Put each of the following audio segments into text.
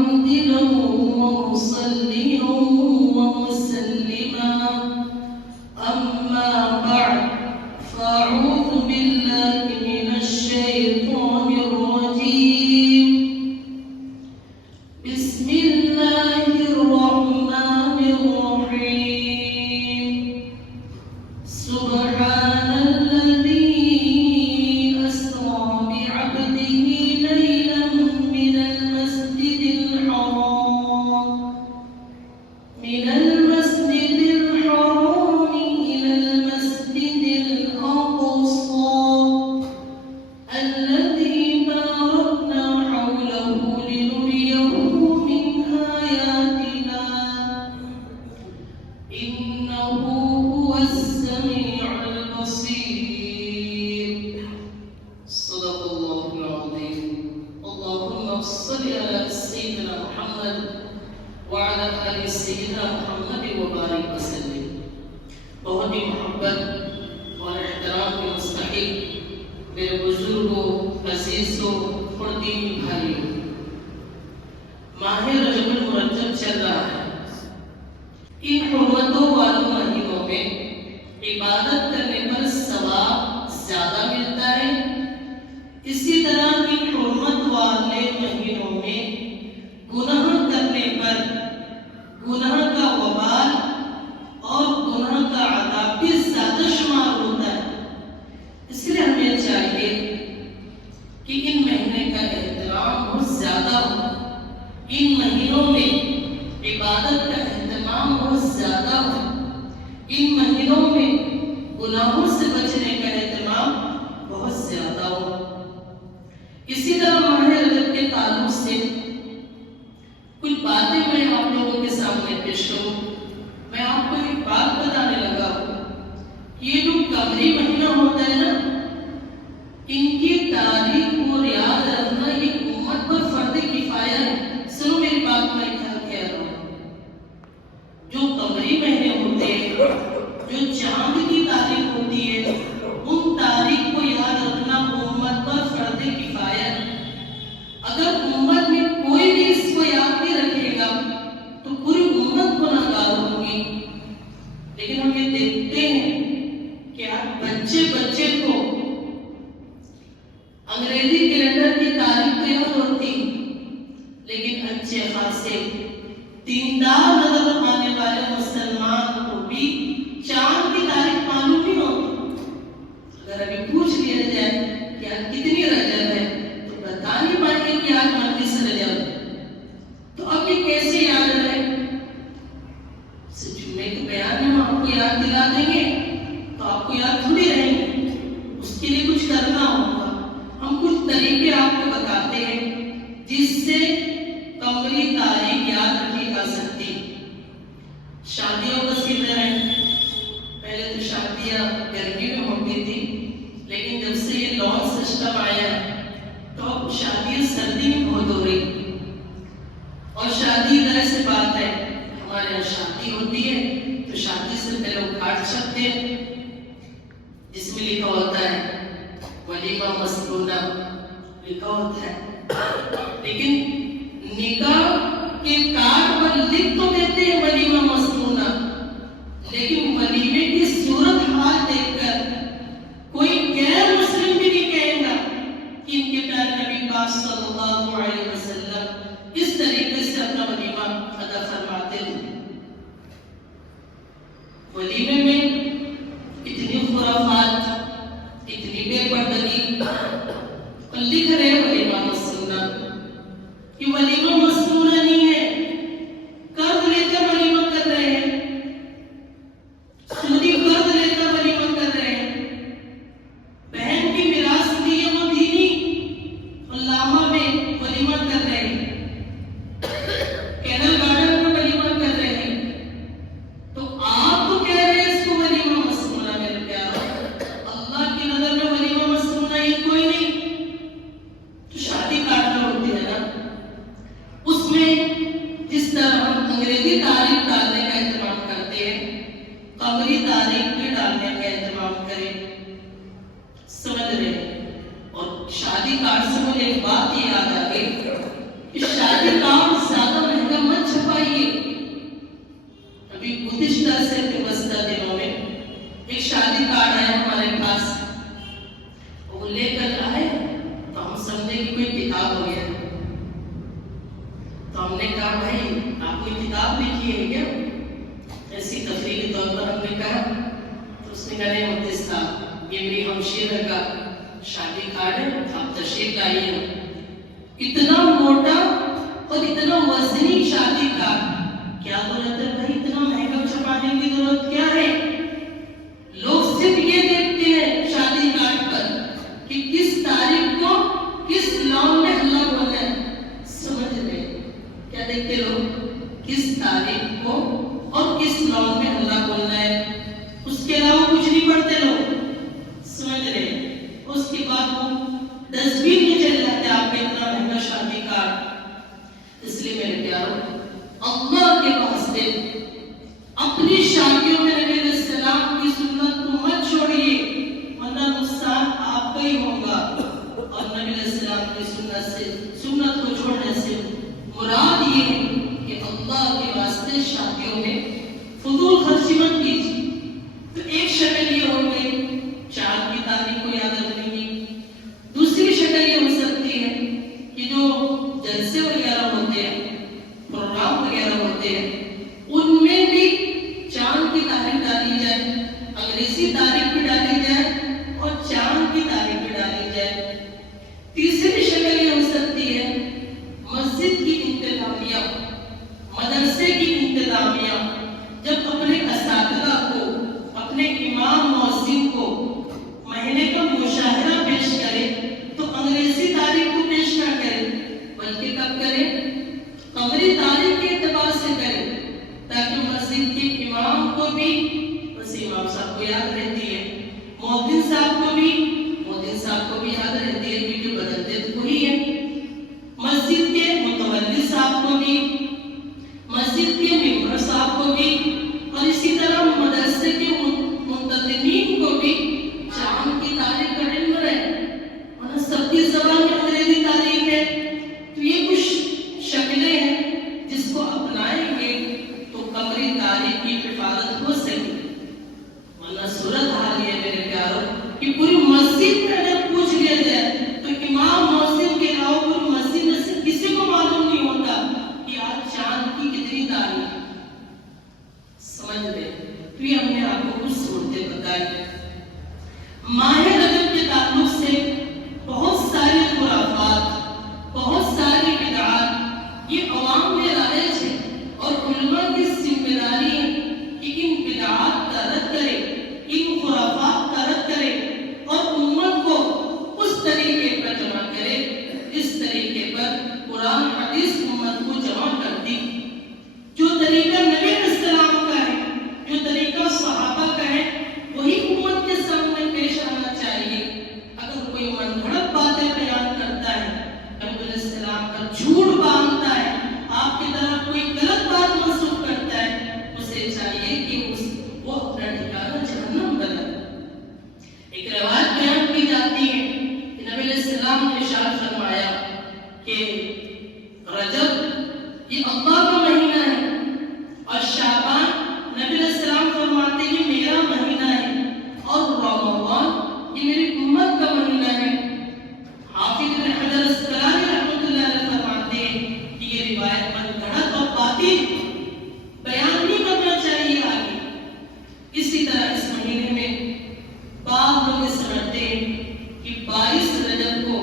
حامدا ومصليا ومسلما أما بعد فأعوذ بالله من الشيطان الرجيم بسم الله الرحمن الرحيم سبحان الذي أسرى بعبده ليلا من المسجد الحرام إلى المسجد الأقصى الذي باركنا حوله لنريه من آياتنا إنه هو السميع البصير صدق الله العظيم. اللهم صل على سيدنا محمد وعلى آل سيدنا محمد وبارك وسلم. بہت ہی محبت اور احترام کے مستحق میرے بزرگوں، عزیزوں اور دینی بھائیوں، ماہ رجب المرجب چل رہا ہے. ان حرمتوں والوں مہینوں میں عبادت کرنے پر ثواب زیادہ ملتا ہے. اسی طرح ان حرمت والے مہینوں میں گناہ کرنے پر گناہ کا وبال اور گناہ کا عذاب بھی زیادہ شمار ہوتا ہے. اس لیے ہمیں چاہیے کہ ان مہینے کا احترام بہت زیادہ ہو. ان مہینوں میں عبادت کا اہتمام بہت زیادہ ہو. ان مہینوں میں گناہوں سے بچنے کا اہتمام بہت زیادہ ہو. اسی طرح ماہ رجب کے تعلق سے کچھ باتیں میں آپ لوگوں کے سامنے پیش کروں. میں آپ کو ایک بات بتانے لگا ہوں. یہ جو قمری مہینہ ہوتا ہے نا، ان کی تاریخ کو یاد رکھنا یہ امت پر فرض کفایہ ہے. سنو میری بات میں کیا کہہ رہا ہوں. جو قمری مہینے ہوتے ہیں، جو چاند کی تاریخ ہوتی ہے، ان تاریخ کو یاد رکھنا امت پر فرض کفایہ ہے. اگر امت میں کوئی بھی اس کو یاد نہیں رکھے گا تو پوری امت گناہگار ہوگی. لیکن ہم یہ دیکھتے ہیں کہ آج بچے کو انگریزی کیلنڈر کی تاریخ تو یاد ہوتی، لیکن اچھے خاصے دیندار نظر آنے والے مسلمان کو بھی چاند کی تاریخ معلوم نہیں ہوتی. اگر ابھی پوچھ لیا جائے کہ آج کتنی رجب ہے تو بتا نہیں پائیں گے کہ آج 29 رجب. تو اب یہ کیسے یاد رہے؟ جمعے کے بیان میں ہم آپ کو یاد دلا دیں گے تو آپ کو یاد تھوڑی رہیں گے. اس کے لیے کچھ کرنا ہوگا. ہم کچھ طریقے آپ کو بتاتے ہیں جس سے قمری تاریخ یاد رکھی جا سکتی. شادیوں کا سیزن ہے. پہلے تو شادیاں گرمی میں ہوتی تھی، لیکن جب سے یہ لان سسٹم آیا ہے تو اب شادیاں سردی میں بہت ہو رہی. اور شادی ظاہر سی بات ہے، ہمارے یہاں شادی ہوتی ہے تو شادی سے پہلے وہ کارڈ چھپتے ہیں جس میں لکھا ہوتا ہے ولیمہ مسنونہ لکھا ہوتا ہے. لیکن نکاح کے کارڈ پر لکھ تو دیتے ہیں ولیمہ مسنونہ، لیکن ولیمے کی صورت حال دیکھ کر کوئی غیر مسلم بھی نہیں کہے گا کہ ان کے پیارے نبی پاک صلی اللہ علیہ وسلم اس طریقے سے اپنا ولیمہ ادا فرماتے تھے. ولیمے میں اتنی خرافات، اتنی بے پردگی، اور لکھ رہے ولیمہ مسنونہ. یہ ولیمہ مسنونہ نہیں ہے. قرض لے کر ولیمہ کر رہے ہیں، سودی قرض لے کر ولیمہ کر رہے ہیں. بہن کی میراث دی ہے وہ دینی علامہ میں ولیمہ کر رہے ہیں، کینل گارڈن میں ولیمہ کر رہے ہیں. تو آپ تو کہہ رہے ہیں اس کو ولیمہ مسنونہ. میرے پیارو، اللہ کی نظر میں ولیمہ مسنونہ یہ کوئی نہیں. تو شادی کارڈ میں ہوتی ہے نا، اس میں جس طرح ہم انگریزی تاریخ ڈالنے کا اہتمام کرتے ہیں، قمری تاریخ بھی ڈالنے کا اہتمام کریں. سمجھ رہے؟ اور شادی کارڈ سے مجھے ایک بات یہ یاد آ گئی کہ شادی کارڈ تو ہم نے کہا بھائی آپ نے کتاب لکھی ہے کیا؟ ایسی تفریح کے طور پر ہم نے کہا، تو اس نے کہا نہیں مفتی صاحب یہ میری ہمشیرہ کا شادی کارڈ ہے، آپ تشریف لائیے۔ اتنا موٹا اور اتنا وزنی شادی کارڈ، کیا ضرورت ہے بھائی اتنا مہنگا چھپانے کی ضرورت کیا ہے؟ لوگ صرف یہ دیکھتے ہیں شادی کارڈ پر کہ کس تاریخ کو کس لون میں ہلّا بولنا ہے، سمجھ رہے کیا دیکھتے لوگ؟ کس تاریخ کو اور کس لون میں ہلّا بولنا ہے، اس کے علاوہ کچھ نہیں پڑھتے لوگ، سمجھ رہے؟ اس کے بعد وہ تصویر میں چل جاتے ہیں آپ کے اتنا مہنگا شادی کارڈ۔ اس لیے میرے پیاروں، اللہ کے واسطے اپنی شادیوں میں نبی علیہ السلام کی سنت کو مت چھوڑیے، ورنہ نقصان آپ کا ہی ہوگا۔ اور نبی علیہ السلام کی سنت کو چھوڑنے سے مراد یہ ہے کہ اللہ کے واسطے شادیوں میں فضول خرچی مت کیجیے۔ تو ایک شکل یہ ہو گئی چاند کی تاریخ کو یاد رکھنے کی، دوسری شکل یہ ہو سکتی ہے کہ جو جلسے وغیرہ ہوتے ہیں، پروگرام وغیرہ ہوتے ہیں، ان میں بھی چاند کی تاریخ ڈالی جائے، انگریزی تاریخ بھی ڈالی جائے اور چاند کی تاریخ بھی ڈالی جائے۔ تیسری شکل یہ ہو سکتی ہے مسجد کی انتظامیہ، مدرسے کی انتظامیہ جب اپنے اساتذہ کو، اپنے امام مؤذن کو مہینے کا مشاہرہ پیش کرے تو انگریزی تاریخ کو پیش نہ کرے، بلکہ کب کرے؟ قمری تاریخ کے اعتبار سے کرے، تاکہ مسجد کے امام کو بھی بس امام صاحب کو یاد رہتی ہے، مؤذن صاحب کو بھی یاد رہتی ہے، کیونکہ بدلتے تو وہی ہے، مسجد کے متولی صاحب کو بھی، مسجد کے ممبر صاحب کو بھی، اور اسی طرح مدرسے کے منتظمین کو بھی چاند کی تاریخ کا علم رہے، اور سب کی زبان میں انگریزی تاریخ ہے۔ تو یہ کچھ شکلیں ہیں جس کو اپنائیں گے تو قمری تاریخ کی حفاظت ہو سکے، ورنہ صورت حال یہ میرے پیاروں کہ پوری مسجد میں اگر پوچھ لیا جائے تو امام مؤذن کے علاوہ پوری مسجد میں سے کسی کو معلوم نہیں ہوتا کہ آج چاند کی کتنی تاریخ، سمجھ رہے؟ تو یہ ہم نے آپ کو کچھ صورتیں بتائی۔ ماہ رجب کے تعلق سے بہت ساری خرافات، بہت ساری بدعات یہ عوام میں رائج ہے، اور علماء کی ذمہ داری ہے کہ ان بدعات کا رد کرے، ان خرافات کا رد کرے، اور امت کو اس طریقے پر جمع کرے جس طریقے پر قرآن حدیث امت کو جمع کرتی، جو طریقہ نبی علیہ السلام کا ہے، جو طریقہ صحابہ کا ہے، وہی امت کے سامنے پیش آنا چاہیے۔ اگر کوئی من گھڑت باتیں بیان کرتا ہے، نبی علیہ السلام کا جھوٹ باندھتا ہے، آپ کی طرف کوئی غلط بات منسوخ کرتا ہے، اسے چاہیے کہ وہ اپنا ٹھکانہ جہنم بنائے۔ ایک روایت بیان کی جاتی ہے کہ نبی علیہ السلام نے ارشاد فرمایا کہ رجب یہ اللہ کا مہینہ ہے، اور شعبان نبی علیہ السلام فرماتے ہیں یہ میرا مہینہ ہے، اور رمضان یہ میری امت کا مہینہ ہے۔ حافظ ابن حجر اسقلانی رحمۃ اللہ علیہ فرماتے ہیں کہ یہ روایت من گھڑت اور باطل بیان نہیں کرنا چاہیے آگے۔ اسی طرح اس مہینے میں بعض لوگ سمجھتے ہیں کہ 22 رجب کو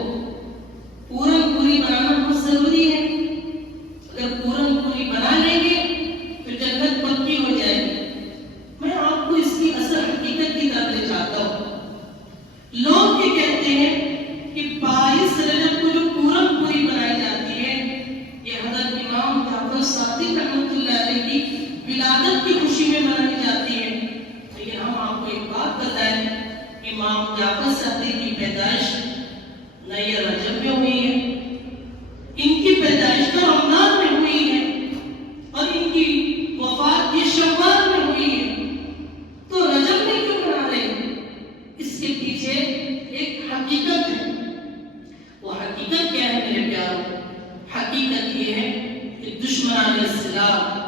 پورن پوری بنانا بہت ضروری ہے، اگر پورن پوری بنا لیں گے تو جنت پکی ہو جائے گی۔ میں آپ کو اس کی اصل حقیقت کی طرف لے جاتا ہوں۔ لوگ یہ کہتے ہیں کہ 22 رجب کو جو پورن پوری بنائی جاتی ہے یہ حضرت امام جعفر صادق رحمۃ اللہ علیہ کی ولادت کی خوشی میں منائی جاتی ہے، لیکن ہم آپ کو ایک بات بتائیں، امام جعفر صادق کی پیدائش نہ یہ رجب میں ہوئی ہے، ان کی پیدائش تو رمضان میں ہوئی ہے، اور ان کی وفات یہ شوال میں ہوئی ہے، تو رجب میں کیوں منا رہے ہیں؟ اس کے پیچھے ایک حقیقت ہے۔ وہ حقیقت کیا ہے میرے پیاروں؟ حقیقت یہ ہے کہ دشمنان اسلام،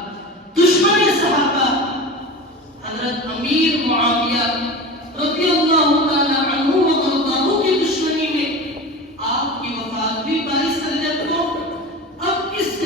دشمن صحابہ حضرت امیر معاویہ رضی اللہ تعالی عنہ وارضاہ کی دشمنی میں آپ کی وفات بھی 22 رجب کو، اب اس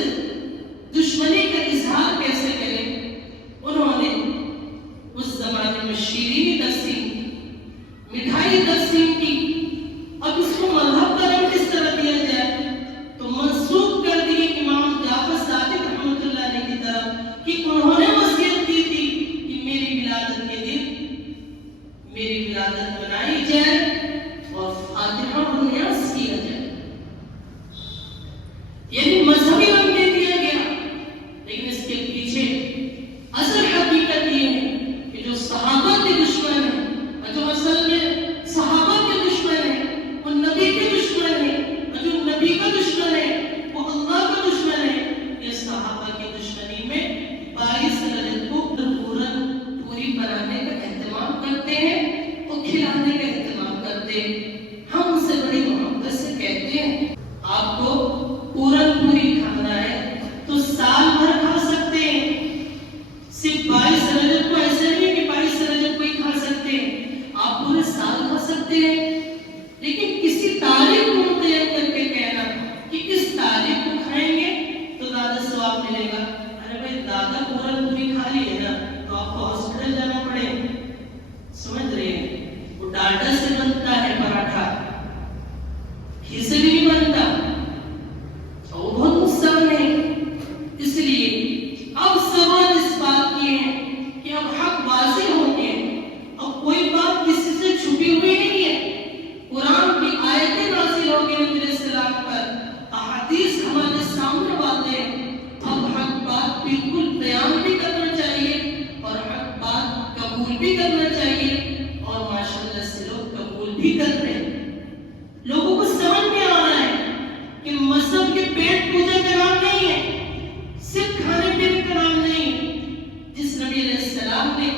تو آپ کو ہاسپٹل جانا پڑے. سمجھ رہے ہیں؟ وہ ڈالڈا سے بنتا ہے پراٹھا، گھی سے بھی نہیں بنتا، اور وہ بہت نقصان ہے. اس لیے اب ضرورت اس بات کی ہے کہ اب حق واضح ہو گئے، اب کوئی بات کسی سے چھپی ہوئی نہیں ہے. قرآن کی آیتیں نازل ہو گئی نبی علیہ السلام پر، احادیث ہمارے سامنے واضح ہے. اب حق بات بالکل بیان بھی کرنا چاہیے اور حق بات قبول بھی کرنا چاہیے، اور ماشاءاللہ سے لوگ قبول بھی کر رہے ہیں. لوگوں کو سمجھ میں آ رہا ہے کہ مذہب کے پیٹ پوجا کا نام نہیں ہے، صرف کھانے پینے کا نام نہیں ہے. جس نبی علیہ السلام نے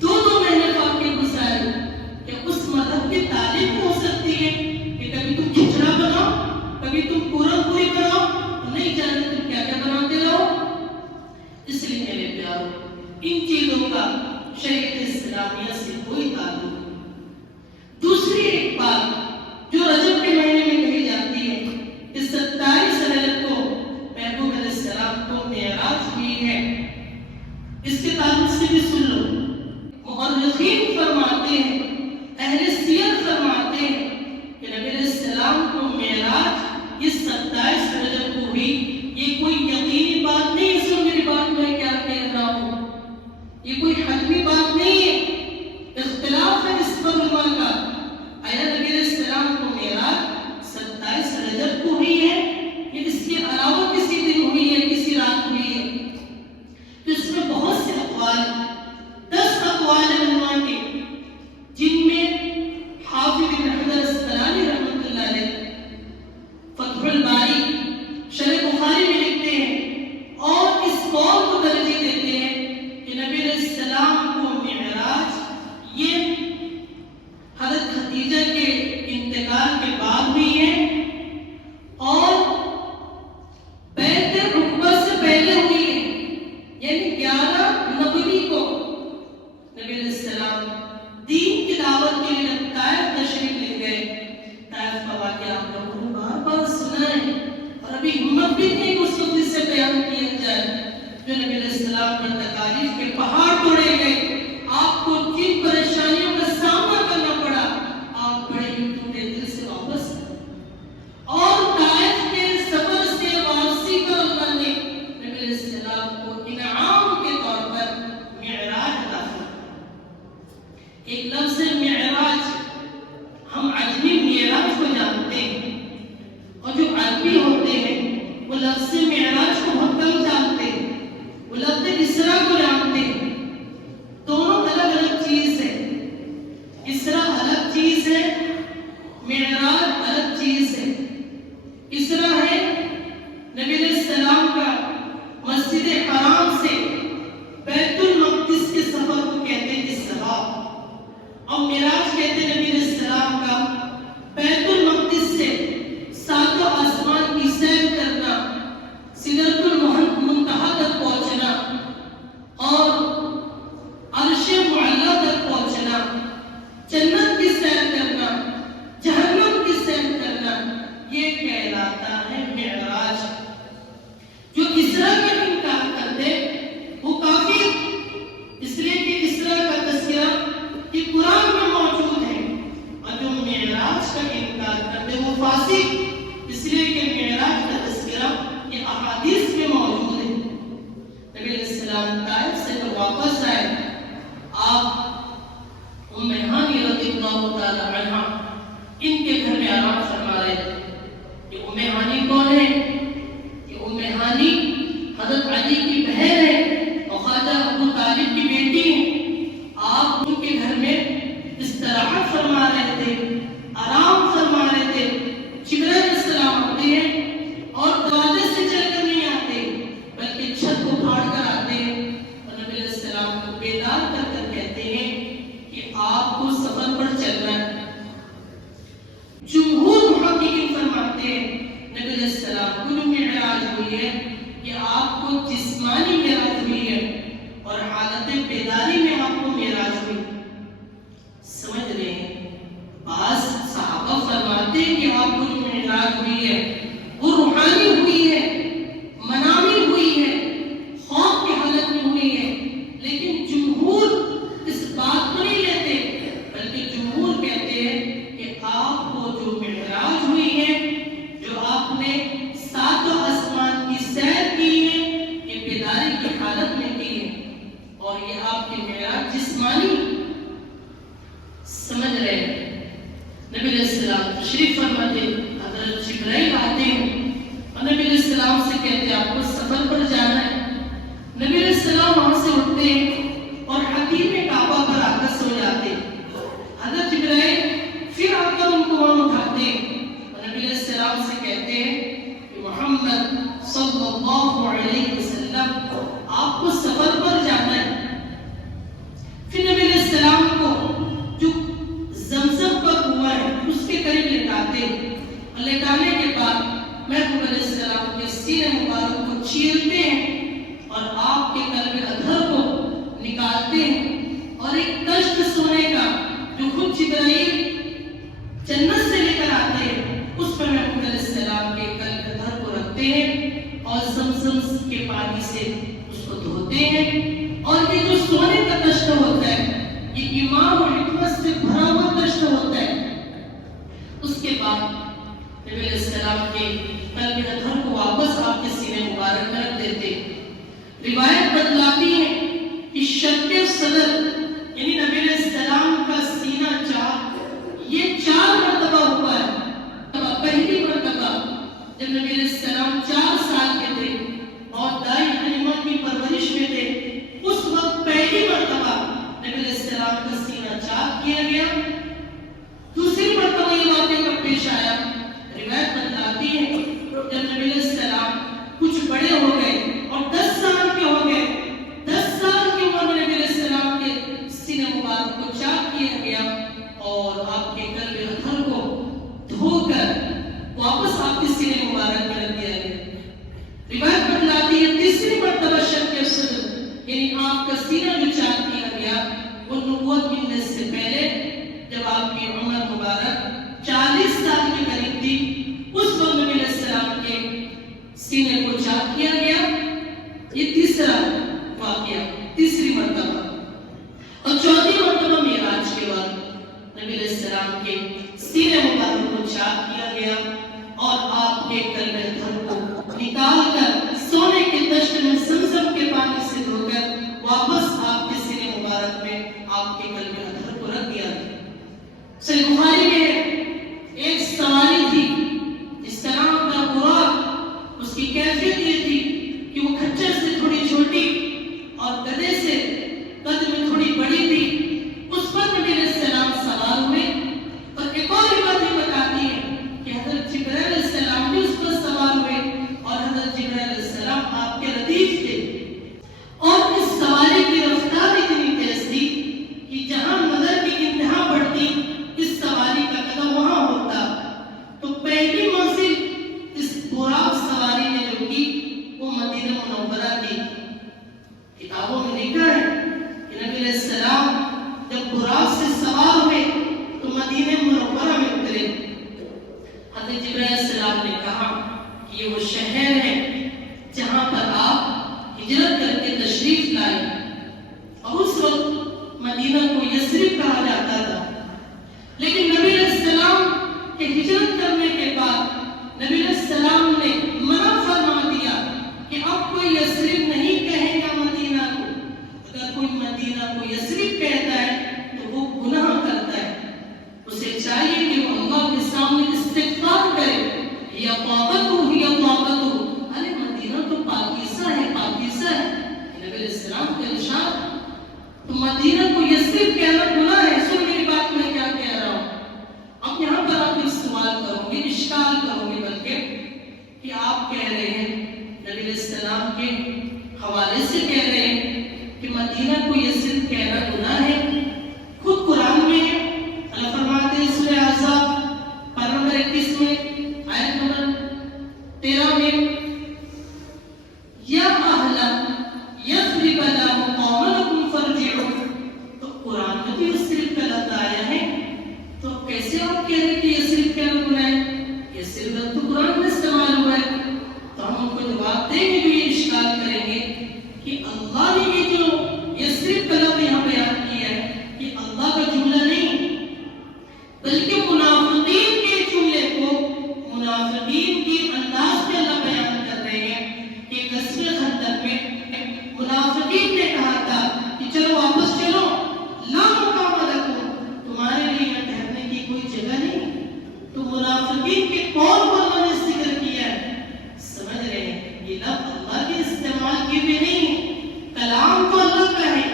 2 مہینے فاقے گزارے، کہ اس مذہب کی تعلیم ہو سکتی ہے کہ کبھی تم کھچڑا بناؤ، کبھی تم پورا پوری بناؤ، نہیں جانے تم کیا کیا بناتے رہو. اس لیے میرے پیارو، ان چیزوں کا شریعت اسلامیہ سے کوئی تعلق نہیں. دوسری ایک بات جو رجب کے مہینے میں کہی جاتی ہے کہ 27 رجب کو محبوب علیہ السلام کو معراج ہوئی ہے، اس کے تعلق سے بھی سن لو. مؤرخین فرماتے ہیں، اہل سیر فرماتے ہیں کہ نبی علیہ السلام کو معراج اس 27 رجب کو ہوئی. یہ کوئی یقینی بات نہیں، اس میں میری بات میں کیا کہہ رہا ہوں، یہ کوئی حتمی بات نہیں ہے. اختلاف ہے اس پر علماء کا، آیا نبی علیہ السلام کو معراج 27 رجب کو ہوئی ہے یا اس کے علاوہ کسی دن ہوئی ہے، کسی رات ہوئی ہے. تو اس میں بہت سے اقوال، 10 اقوال ہیں علماء کے، جن میں حافظ ابن حجر اسقلانی رحمۃ اللہ علیہ فتح الباری شرح بخاری میں لکھتے ہیں اور اس قول کو ترجیح دیتے ہیں کہ نبی علیہ السلام کو معراج یہ حضرت خدیجہ کے انتقال کے بعد ہوئی ہے اور بیعت عقبہ سے پہلے ہوئی ہے. یعنی 11 نبوی کو نبی علیہ السلام دین کی دعوت کے لیے طائف تشریف لے گئے. طائف کا واقعہ آپ لوگوں نے بار بار سنا ہے اور ابھی ہمت بھی نہیں کہ اس کو کس سے بیان کیا جائے. جو نبی علیہ السلام نے تکالیف کے پہاڑ توڑے گئے، آپ کو جن پریشانیوں کا سامنا کرنا پڑا، آپ بڑے ہی ٹوٹے دل سے واپس آئے. اور طائف کے سفر سے واپسی پر اللہ نے نبی علیہ السلام کو انعام کے طور پر معراج عطا فرمایا. ایک لفظ ہے معراج، ہم عجمی معراج کو جانتے ہیں اور جو عربی ہوتے ہیں وہ لفظ معراج کو بہت کم جانتے ہیں، وہ لفظ اسرا کو جانتے ہیں. دونوں الگ الگ چیز ہے. اسرا الگ چیز ہے، معراج الگ چیز ہے. اسرا ہے نبی علیہ السلام کا مسجد حرام سے بیت المقدس کے سفر کو کہتے ہیں اسرا، اور معراج کہتے ہیں نبی علیہ السلام کا بیت المقدس سے 7 آسمان کی سیر کرنا، سدرۃ المنتہا تک پہنچنا اور عرش معلی تک پہنچنا، جنت کی سیر کرنا، جہنم کی سیر کرنا، یہ کہلاتا ہے معراج. جو اسرا کا انکار کرتے وہ کافر، اس لیے کہ اسرا کا تذکرہ یہ قرآن میں موجود ہے، اور جو معراج کا انکار کرتے وہ فاسق، اس لیے کہ معراج کا تذکرہ یہ احادیث میں موجود ہے. نبی علیہ السلام طائف سے جب واپس آئے، آپ ام ہانی رضی اللہ تعالی عنہ ان کے گھر میں آرام فرما رہے تھے. یہ ام ہانی کون ہے؟ یہ ام ہانی حضرت علی کی بہن ہے اور خواجہ ابو طالب کی بیٹی ہے. آپ ان کے گھر میں استراحت فرما رہے تھے، آرام فرما رہے تھے. جبرائیل علیہ السلام آتے ہیں اور دروازے سے چل کر نہیں آتے بلکہ چھت کو پھاڑ کر آتے ہیں اور نبی علیہ السلام کو بیدار کر کر کہتے ہیں کہ آپ کو سفر پر چلنا ہے. جمہور محققین فرماتے ہیں نبی علیہ السلام کو جو معراج ہوئی ہے یہ آپ کو جسمانی معراج ہوئی ہے اور حالت بیداری میں آپ کو معراج ہوئی. سمجھ رہے ہیں؟ بعض صحابہ فرماتے ہیں کہ آپ کو جو معراج ہوئی ہے وہ روحانی ہوئی ہے، منامی ہوئی ہے، خوف کی حالت میں ہوئی ہے، لیکن ہوتے اور حتیم کعبہ پر آ کر سو جاتے. حضرت جبرائیل پھر آ کر ان کو وہاں اٹھاتے اور نبی علیہ السلام سے کہتے ہیں کہ محمد صلی اللہ علیہ وسلم آپ کو سفر پر جانا ہے. پھر نبی علیہ السلام کو جو زمزم کا کنواں ہے اس کے قریب لٹاتے اور لٹانے کے بعد محبوب علیہ السلام کے سینے مبارک کو چیرتے ہیں اور آپ کے قلب اطہر کو نکالتے ہیں اور ایک کشت سونے کا جو خود جبرائیل جنت سے لے کر آتے ہیں اس پر محبوب علیہ السلام کے قلب اطہر کو رکھتے ہیں اور زمزم کے پانی سے اس کو دھوتے ہیں. اور یہ جو سونے کا کشت ہوتا ہے یہ ایمان اور حکمت سے بھرا ہوا کشت ہوتا ہے. اس کے بعد نبی علیہ السلام کے قلب اطہر کو واپس آپ کے سینے مبارک میں رکھ دیتے. روایت بتلاتی ہے کہ شق صدر یعنی نبی علیہ السلام کا سینہ چاک یہ 4 مرتبہ ہوا ہے. پہلی مرتبہ جب نبی علیہ السلام 4 سال کے تھے اور دائی حلیمہ کی پرورش میں تھے اس وقت پہلی مرتبہ نبی علیہ السلام کا سینہ چاک کیا گیا. دوسری مرتبہ یہ واقعہ کب پیش آیا؟ روایت بتلاتی ہے جب نبی علیہ السلام کچھ بڑے ہو گئے اور 10 سال کے ہو گئے. 10 سال کی عمر میں نبی علیہ السلام کے سینہ مبارک کو چاک کیا گیا اور آپ کے قلب اطہر کو دھو کر واپس آپ کے سینے مبارک میں رکھ دیا گیا. روایت بتلاتی ہے تیسری مرتبہ شق صدر یعنی آپ کا سینہ جو چاک کیا گیا وہ نبوت ملنے سے پہلے جب آپ کی عمر مبارک 40 سال کے قریب تھی اس وقت نبی علیہ السلام کے سینے کو چاک کیا گیا. یہ تیسرا واقعہ تیسری مرتبہ. اور چوتھی مرتبہ معراج کے بعد نبی علیہ السلام کے سینے مبارک کو چاک کیا گیا اور آپ کے قلب اطہر کو نکال کر سونے کے دشت میں زمزم کے پانی سے دھو کر واپس آپ کے سینے مبارک میں آپ کے قلب اطہر کو رکھ دیا. صحیح بخاری میں ایک سواری تھی جس کا نام تھا براق. اس کی کیفیت یہ تھی کہ وہ کھچر سے تھوڑی چھوٹی اور گدھے سے قد میں تھوڑی بڑی تھی. اس پر نبی علیہ السلام سوار ہوئے اور ایک اور بات یہ بتاتی ہے کہ حضرت جبرائیل علیہ السلام بھی اس پر سوار ہوئے اور حضرت جبرائیل علیہ السلام آپ کے ردیف تھے. اور اس سواری کی رفتار اتنی تیز تھی کہ جہاں نظر کی انتہا بڑھتی اس سواری کا قدم وہاں ہوتا. تو پہلی منزل اس براق سواری نے جو کی وہ مدینہ منورہ کی. کتابوں میں لکھا ہے کہ نبی علیہ السلام جب براق سے سوار ہوئے تو مدینہ منورہ میں اترے. حضرت جبرائیل علیہ السلام نے کہا کہ یہ وہ شہر ہے جہاں پر آپ ہجرت کر کے تشریف لائے اور اس وقت مدینہ کو یثرب کہا جاتا تھا. لیکن نبی علیہ السلام کے ہجرت کرنے کے بعد نبی علیہ السلام نے منع فرما دیا کہ اب کوئی یثرب نہیں کہے گا مدینہ کو. اگر کوئی مدینہ کو یثرب کہتا ہے تو وہ گناہ کرتا ہے. اسے چاہیے کہ وہ اللہ کے سامنے استغفار کرے. یا طاقت ہو یا طاقت ہو. ارے مدینہ تو پاکیزہ ہے پاکیزہ ہے. نبی علیہ السلام کا ارشاد تو مدینہ کو یثرب کہنا گناہ ہے. سن میری بات میں کیا کہہ رہا ہوں. اب یہاں پر آپ استعمال کرو گے اشکال کرو گے بلکہ کہ آپ کہہ رہے ہیں نبی علیہ السلام کے حوالے سے کہہ رہے ہیں کہ مدینہ کو یثرب کہنا گناہ ہے. خود قرآن میں ہے. اللہ فرماتے ہیں سورہ احزاب پارہ نمبر 21 میں آیت نمبر 13 میں یا اہل یثرب لا مقام لکم فارجعوا. تو قرآن میں بھی یثرب کا لفظ آیا ہے تو کیسے آپ کہہ رہے ہیں کہ یثرب کہنا گناہ ہے؟ یثرب لفظ تو قرآن میں استعمال ہوا ہے. تو ہم ان کو جواب دیں گے جو یہ اشکال کریں گے کہ اللہ نے یہ جو یثرب کا لفظ یہاں بیان کیا ہے یہ اللہ کا جملہ نہیں بلکہ منافقین کے جملے کو منافقین کی انداز میں اللہ بیان کر رہے ہیں کہ غزوہ خندق میں منافقین نے کہا تھا کہ چلو واپس چلو لا مقام لکم. تمہارے لیے یہاں ٹھہرنے کی کوئی جگہ نہیں. تو منافقین کے کون کو اللہ نے ذکر کیا ہے؟ سمجھ رہے ہیں یہ لفظ اللہ کے استعمال کیے ہوئے نہیں. کلام تو اللہ کا ہے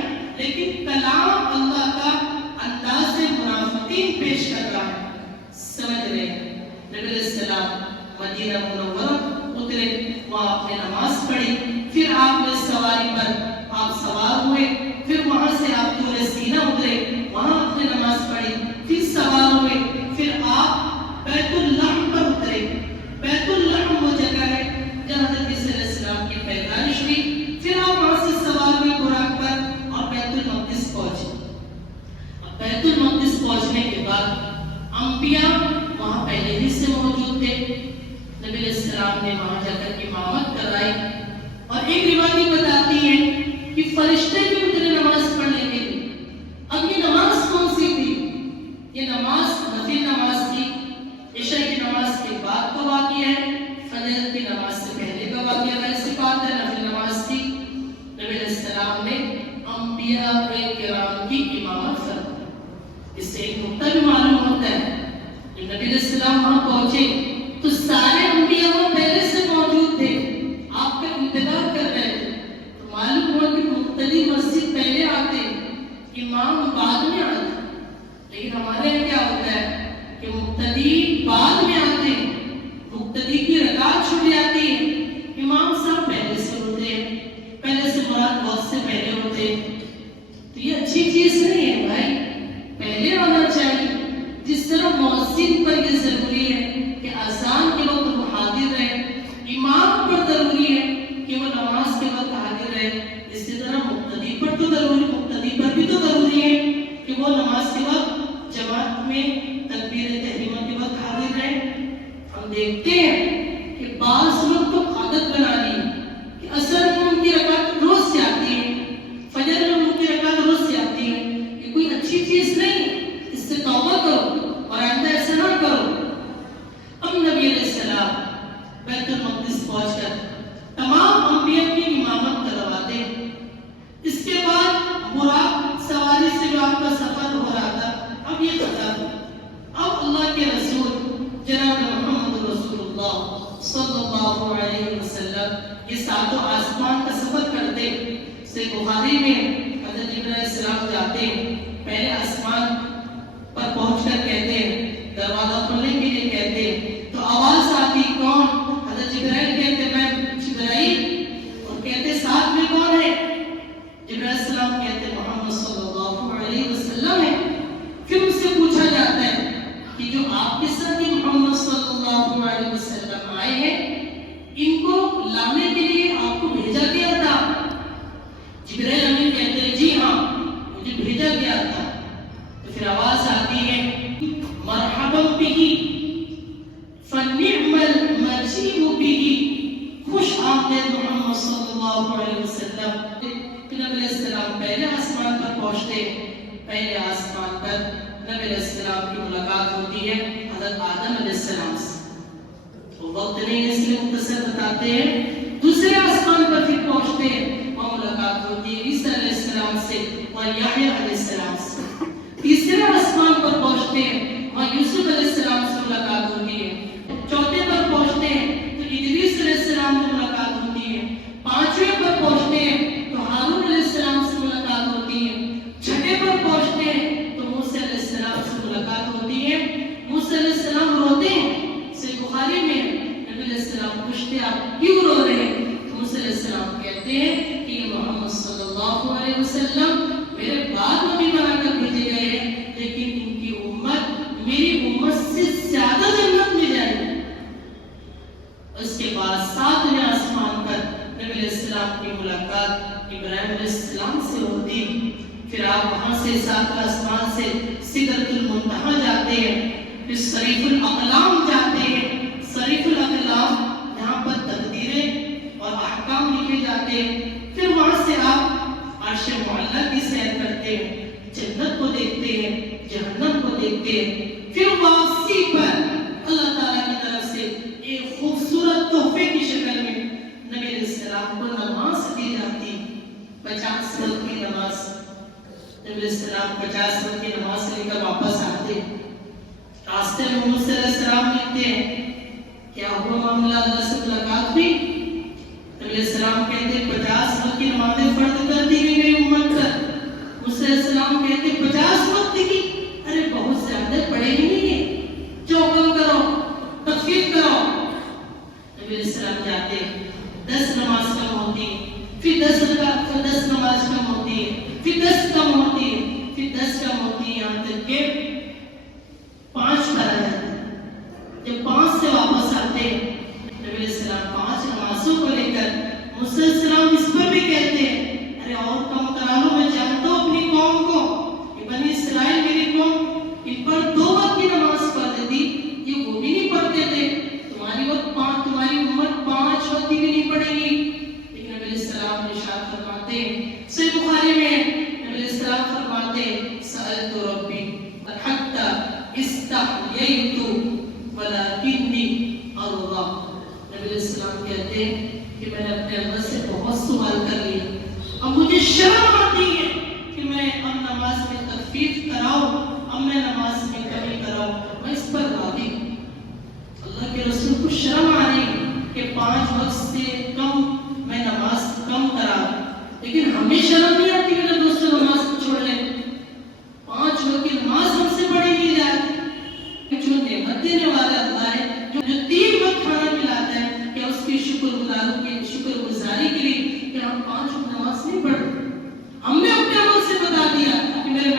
مدینہ منورہ اترے، وہاں آپ نے نماز پڑھی، پھر آپ نے سواری پر آپ سوار ہوئے، پھر وہاں سے آپ طور سینہ اترے، وہاں آپ نے نماز پڑھی، پھر سوار ہوئے، پھر آپ بیت اللحم پر اترے۔ بیت اللحم وہ جگہ ہے جہاں حضرت عیسیٰ علیہ السلام کی پیدائش ہوئی، پھر آپ وہاں سے سوار ہوئے براق پر اور بیت المقدس پہنچے۔ اب بیت المقدس پہنچنے کے بعد انبیاء وہاں پہلے ہی سے موجود تھے، نبی علیہ السلام نے وہاں جا کر امامت کرائی، اور ایک روایت بتاتی ہے کہ فرشتے بھی اترے نماز پڑھنے کے لیے۔ اب یہ نماز کون سی تھی؟ یہ نماز نفل نماز تھی، عشاء کی نماز کے بعد کا واقعہ ہے، فجر کی نماز سے پہلے کا واقعہ ہے، ایسی بات ہے، نفل نماز تھی۔ نبی علیہ السلام نے انبیاء کرام کی امامت فرمائی۔ اس سے ایک نقطہ بھی معلوم ہوتا ہے، جب نبی علیہ السلام وہاں پہنچے تو سارے انبیاء وہاں پہلے سے موجود تھے، آپ کا انتظار کر رہے تھے، تو معلوم ہوا کہ مقتدی مسجد پہلے آتے، امام بعد میں آتے۔ لیکن ہمارے یہاں کیا ہوتا ہے کہ مقتدی بعد میں آتے ہیں، مقتدی کی رکعت چھوٹ جاتی ہے، امام صاحب پہلے سے ہوتے ہیں، پہلے سے مراد وقت سے پہلے ہوتے ہیں۔ تو یہ اچھی چیز نہیں ہے بھائی، پہلے آنا چاہیے۔ جس طرح مؤذن پر یہ ضروری ہے کہ اذان کے وقت وہ حاضر رہے، امام پر ضروری ہے کہ وہ نماز کے وقت حاضر رہے، اسی طرح مقتدی پر تو ضروری، مقتدی پر بھی تو ضروری ہے کہ وہ نماز کے وقت جماعت میں تکبیر تحریمہ کے وقت حاضر رہے۔ ہم دیکھتے ہیں کہ بعض لوگ تو عادت بنا لی کہ عصر میں ان کی رکعت روز سے آتی ہے، فجر میں ان کی رکعت روز سے آتی ہے، یہ کوئی اچھی چیز نہیں، اس سے توبہ کرو اور آئندہ ایسا نہ کرو۔ اب نبی علیہ السلام بیت المقدس پہنچ کر تمام انبیاء کی امامت کرواتے۔ اس کے بعد براق سواری سے جو آپ کا سفر ہو رہا تھا، اب یہ ختم۔ اب اللہ کے رسول جناب محمد رسول اللہ صلی اللہ علیہ وسلم یہ ساتوں آسمان کا سفر کرتے۔ سے بخاری میں حضرت جبرائیل علیہ السلام جاتے ہیں، پہلے آسمان پر پہنچ کر کہتے ہیں، دروازہ کھولنے کے لیے کہتے ہیں، تو آواز آتی، کون؟ حضرت جبرائیل کہتے میں جبرائیل، اور کہتے ساتھ میں کون ہے؟ جبرائیل علیہ السلام کہتے محمد صلی اللہ علیہ وسلم ہے۔ پھر ان سے پوچھا جاتا ہے کہ جو آپ کے ساتھ محمد صلی اللہ علیہ وسلم آئے ہیں، ان کو لانے کے لیے آپ کو بھیجا گیا تھا؟ جبرائیل امین کہتے ہیں جی ہاں، مجھے بھیجا گیا تھا۔ تو پھر آواز آتی ہے، مرحبا بہ فنعم المجیء بہ، خوش آمدید محمد صلی اللہ علیہ وسلم۔ پھر نبی علیہ السلام پہلے آسمان پر پہنچتے، پہلے آسمان پر نبی علیہ السلام کی ملاقات ہوتی ہے حضرت آدم علیہ السلام سے۔ وہ وقت نہیں اس لیے مختصر بتاتے ہیں۔ دوسرے آسمان پر پھر پہنچتے ہیں، وہاں ملاقات ہوتی ہے عیسیٰ علیہ السلام سے اور یحییٰ علیہ السلام سے۔ تیسرے آسمان پر پہنچتے ہیں، وہاں یوسف علیہ السلام سے ملاقات ہوتی ہے۔ چوتھے پر پہنچتے ہیں تو ادریس علیہ السلام سے ملاقات ہوتی ہے۔ پانچویں پر پہنچتے ہیں تو ہارون علیہ السلام سے ملاقات ہوتی ہے۔ چھٹے پر پہنچتے ہیں تو موسیٰ علیہ السلام سے ملاقات ہوتی ہے۔ موسیٰ علیہ السلام روتے ہیں، سے بخاری میں نبی علیہ السلام پوچھتے آپ کیوں رو رہے ہیں؟ تو موسیٰ علیہ السلام کہتے ہیں کہ یہ محمد صلی اللہ علیہ وسلم میرے بعد نبی بنا کر بھیجے گئے ہیں، لیکن ان کی امت میری امت سے زیادہ جنت میں جائے گی۔ اس کے بعد ساتویں آسمان پر نبی علیہ السلام کی ملاقات ابراہیم علیہ السلام سے ہوتی۔ پھر آپ وہاں سے ساتویں آسمان سے سدرۃ المنتہا جاتے ہیں، پھر صریف الاقلام جاتے ہیں۔ صریف الاقلام یہاں پر تقدیریں اور احکام لکھے جاتے ہیں۔ پھر وہاں سے آپ عرش معلیٰ کی سیر کرتے ہیں، جنت کو دیکھتے ہیں، جہنم کو دیکھتے ہیں۔ پھر واپسی پر اللہ تعالیٰ کی طرف سے ایک خوبصورت تحفے کی شکل میں نبی علیہ السلام کو نماز دی جاتی، 50 وقت کی نماز۔ نبی علیہ السلام 50 وقت کی نماز سے لے کر واپس آتے، راستے میں موسیٰ علیہ السلام ملتے ہیں، کیا ہوا معاملہ، اللہ سے ملاقات ہوئی؟ نبی علیہ السلام کہتے ہیں 50 وقت کی نمازیں فرض کر دی گئی میری امت پر۔ موسیٰ علیہ السلام کہتے ہیں 50 وقت کی، ارے بہت زیادہ پڑے ہی نہیں ہے، جو حکم کرو تخفیف کرو۔ 10 نماز کم ہوتی ہے، پھر 10 کم ہوتی ہے، پھر 10 کم ہوتی ہے، یہاں تک کہ 5 پر آ جاتے ہیں۔ جب 5 سے واپس آتے نبی علیہ السلام 5 نمازوں کو لے کر موسیٰ علیہ السلام اس پر بھی کہتے ہیں ارے اور کم کرا لو، میں جانتا ہوں اپنی قوم کو، یہ بنی اسرائیل میری قوم ان پر 2 وقت کی نماز پڑھتی تھی، یہ وہ بھی نہیں پڑھتے تھے، تمہاری امت 5 وقت کی بھی نہیں پڑھے گی۔ لیکن نبی علیہ السلام ارشاد فرماتے ہیں، صحیح بخاری میں نبی علیہ السلام فرماتے ہیں سألت ربی حتی استحییت ولکنی ارضی۔ نبی علیہ السلام کہتے ہیں کہ میں نے اپنے اللہ سے بہت سوال کر لیے، اب مجھے شرم آتی ہے کہ میں اب نماز میں تخفیف کراؤں، اب میں نماز میں کمی کراؤں، میں اس پر راضی ہوں۔ اللہ کے رسول کو شرم آ رہی کہ 5 وقت سے کم میں نماز کم کراؤں، لیکن ہمیں شرم نہیں آتی کہ دوسرے نماز کو چھوڑ لیں۔ 5 وقت کی نماز ہم سے پڑھی نہیں جاتی، جو نعمت دینے والا اللہ ہے، جو 3 وقت کھانا کھلاتا ہے، کہ اس کی شکر گزاری کے لیے کہ ہم 5 وقت نماز نہیں پڑھتے۔ ہم نے اپنے عمل سے بتا دیا کہ میرے